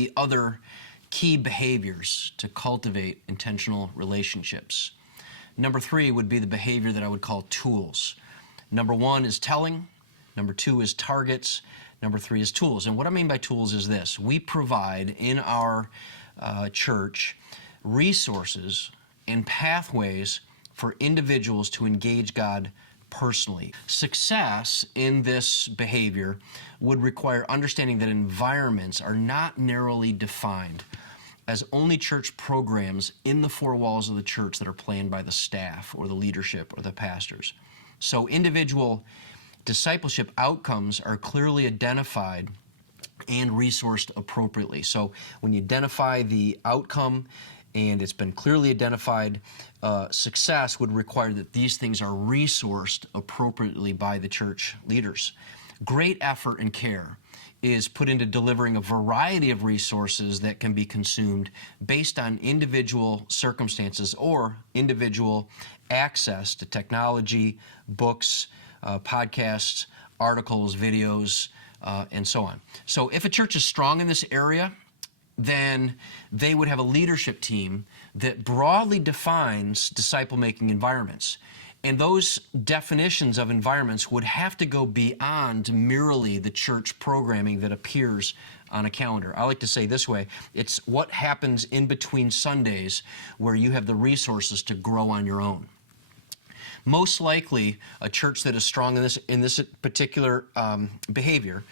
the other key behaviors to cultivate intentional relationships. Number 3 would be the behavior that I would call tools. Number 1 is telling. Number 2 is targets. Number 3 is tools. And what I mean by tools is this. We provide in our church resources and pathways for individuals to engage God personally. Success in this behavior would require understanding that environments are not narrowly defined as only church programs in the four walls of the church that are planned by the staff or the leadership or the pastors. So individual discipleship outcomes are clearly identified and resourced appropriately. So when you identify the outcome and it's been clearly identified, success would require that these things are resourced appropriately by the church leaders. Great effort and care is put into delivering a variety of resources that can be consumed based on individual circumstances or individual access to technology, books, podcasts, articles, videos, and so on. So if a church is strong in this area, then they would have a leadership team that broadly defines disciple-making environments. And those definitions of environments would have to go beyond merely the church programming that appears on a calendar. I like to say this way, it's what happens in between Sundays where you have the resources to grow on your own. Most likely, a church that is strong in this particular behavior,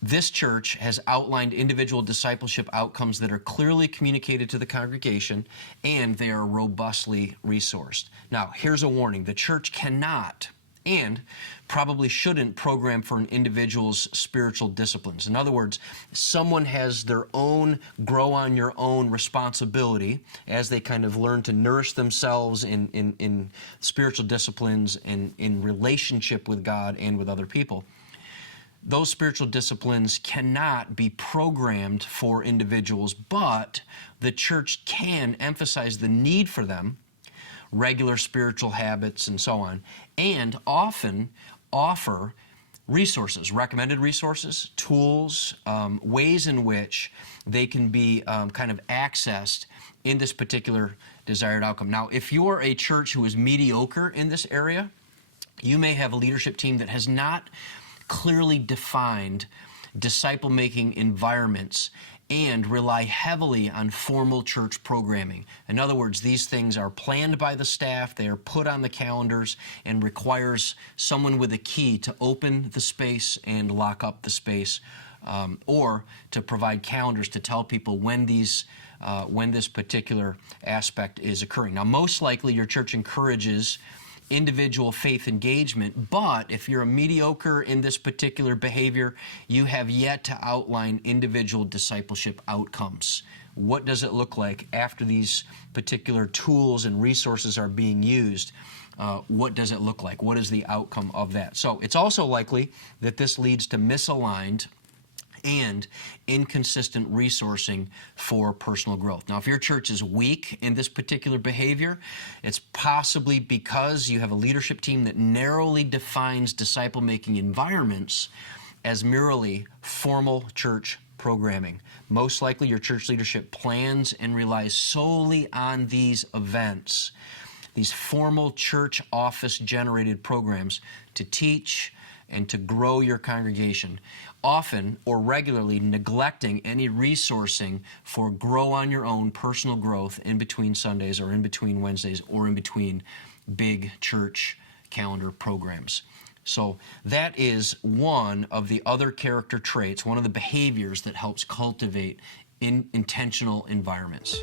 this church has outlined individual discipleship outcomes that are clearly communicated to the congregation, and they are robustly resourced. Now, here's a warning. The church cannot and probably shouldn't program for an individual's spiritual disciplines. In other words, someone has their own grow on your own responsibility as they kind of learn to nourish themselves in spiritual disciplines and in relationship with God and with other people. Those spiritual disciplines cannot be programmed for individuals, but the church can emphasize the need for them, regular spiritual habits and so on, and often offer resources, recommended resources, tools, ways in which they can be kind of accessed in this particular desired outcome. Now, if you're a church who is mediocre in this area, you may have a leadership team that has not clearly defined disciple-making environments and rely heavily on formal church programming. In other words, these things are planned by the staff, they are put on the calendars, and requires someone with a key to open the space and lock up the space, or to provide calendars to tell people when this particular aspect is occurring. Now, most likely your church encourages individual faith engagement, but if you're a mediocre in this particular behavior, you have yet to outline individual discipleship outcomes. What does it look like after these particular tools and resources are being used? What does it look like? What is the outcome of that? So it's also likely that this leads to misaligned and inconsistent resourcing for personal growth. Now, if your church is weak in this particular behavior, it's possibly because you have a leadership team that narrowly defines disciple-making environments as merely formal church programming. Most likely your church leadership plans and relies solely on these events, these formal church office-generated programs to teach and to grow your congregation, often or regularly neglecting any resourcing for grow on your own personal growth in between Sundays or in between Wednesdays or in between big church calendar programs. So that is one of the other character traits, one of the behaviors that helps cultivate intentional environments.